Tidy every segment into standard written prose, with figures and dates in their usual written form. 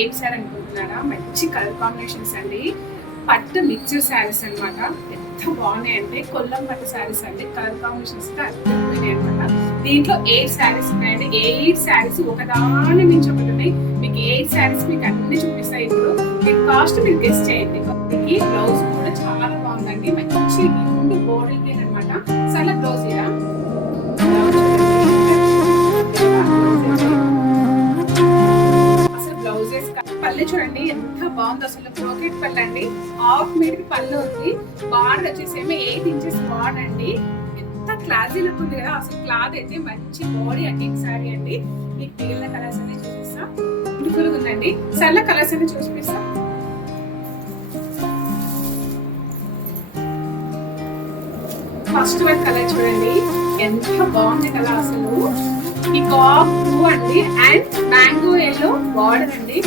ఏం సార్ అనుకుంటున్నారా? మంచి కలర్ కాంబినేషన్స్ అండి. పట్టు మిక్స్డ్ శారీస్ అనమాట. ఎంత బాగున్నాయి అంటే కొల్లం పట్టు శారీస్ అండి. కలర్ కాంబినేషన్స్ అద్భుతమైనవి అనమాట. దీంట్లో 8 శారీస్ ఉన్నాయండి. 8 శారీస్ ఒకదాని నుంచి ఒకటి ఉన్నాయి. మీకు 8 శారీస్ మీకు అన్ని చూపిస్తాయి. ఇప్పుడు మీకు కాస్ట్ మీరు గెస్ట్ చేయండి. ఈ బ్లౌజ్ కూడా చాలా బాగుందండి. మంచి నిండు బోర్డర్ గ్రీన్ అనమాట. చాలా బ్లౌజ్ ఇలా పల్లె చూడండి ఎంత బాగుంది. అసలు బ్రోకెట్ పల్లె అండి. హాఫ్ మీటర్ పల్లె ఉంది. బార్డర్ వచ్చేసేమో 8 ఇంచెస్ బార్డర్ అండి. ఎంత క్లాసీ లుక్ ఉంది కదా. అసలు క్లాత్ అయితే మంచి బాడీ అండి సారీ అండి. మీకు మిగిలిన కలర్స్ అన్ని చూపిస్తా. బ్యూటిఫుల్ గా ఉందండి. సల్ల కలర్స్ అన్ని చూపిస్తా. ఫస్ట్ వన్ కలర్ చూడండి ఎంత బాగుంది కదా. అసలు పికాక్ బ్లూ అండి అండ్ మ్యాంగో ఎల్లో బార్డర్ అండి.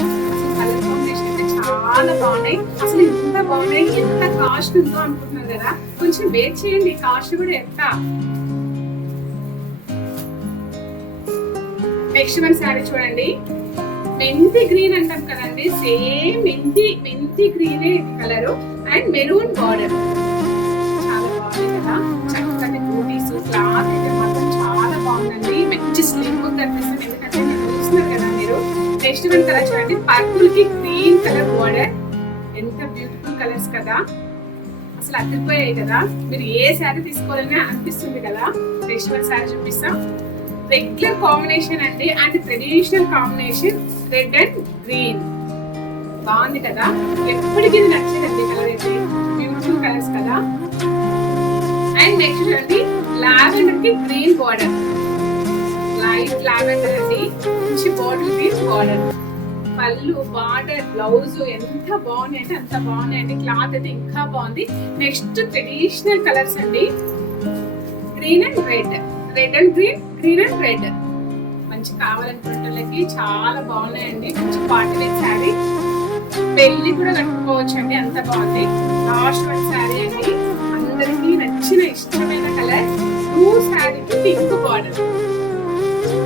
కలర్ కాంబినేషన్ అయితే చాలా బాగున్నాయి. అసలు ఎంత బాగున్నాయి. ఎంత కాస్ట్ ఉందో అనుకుంటున్నారు కదా. కొంచెం వెయిట్ చేయండి. కాస్ట్ కూడా ఎంత. నెక్స్ట్ వన్ శారీ చూడండి. మెంతి గ్రీన్ అంటాం కదండి. సేమ్ మెంతి green colour and maroon border. చాలా బాగుంది కదా. చక్కటి బూటీస్ క్లాత్ అయితే మాత్రం చాలా బాగుందండి. మంచి స్లిమ్ కనిపిస్తుంది. ఎందుకంటే మీరు చూస్తున్నారు కదా మీరు. నెక్స్ట్ వన్ కలర్ చూడండి. పర్పుల్ కి గ్రీన్ కలర్ బార్డర్. ఎంత బ్యూటిఫుల్ కలర్స్ కదా. అసలు అదిరిపోయాయి కదా. మీరు ఏ శారీ తీసుకోవాలని అనిపిస్తుంది కదా. నెక్స్ట్ వన్ శారీ చూపిస్తా. రెగ్యులర్ కాంబినేషన్ అండి and traditional combination red and green. బాగుంది కదా. ఎప్పటికీ ఇది నచ్చేదండి కలర్ అయితే. బ్యూటిఫుల్ కలర్స్ కదా. అండ్ నెక్స్ట్ చూడండి లావెండర్ కి గ్రీన్ బార్డర్. లైట్ లావెండర్ అండి. మంచి బాటిల్ గ్రీన్ బార్డర్. పళ్ళు బార్డర్ బ్లౌజ్ ఎంత బాగున్నాయి అంటే అంత బాగున్నాయండి. క్లాత్ అయితే ఇంకా బాగుంది. నెక్స్ట్ ట్రెడిషనల్ కలర్స్ అండి. Green and red, red and green, green and red. మంచి కావాలనుకుంటే చాలా బాగున్నాయండి. మంచి పార్టీ వేర్ శారీ. పెళ్లి కూడా కట్టుకోవచ్చు అండి. అంత బాగుంది. లాస్ట్ వన్ శారీ అండి. అందరికి నచ్చిన ఇష్టమైన colour blue sari pink border.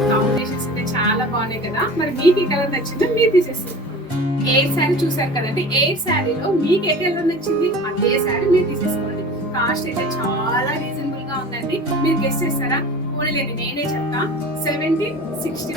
Combinations అయితే చాలా బాగున్నాయి కదా. మరి మీకు ఈ కలర్ నచ్చిందో మీరు తీసేసుకోండి. 8 శారీ చూసారు కదండి. 8 శారీలో మీకు ఏ కలర్ నచ్చింది అదే శారీ మీరు తీసేసుకోండి. కాస్ట్ అయితే చాలా రీజనబుల్ గా ఉందండి. మీరు గెస్ట్ చేస్తారా? పోనీలేండి నేనే చెప్తా. 70-60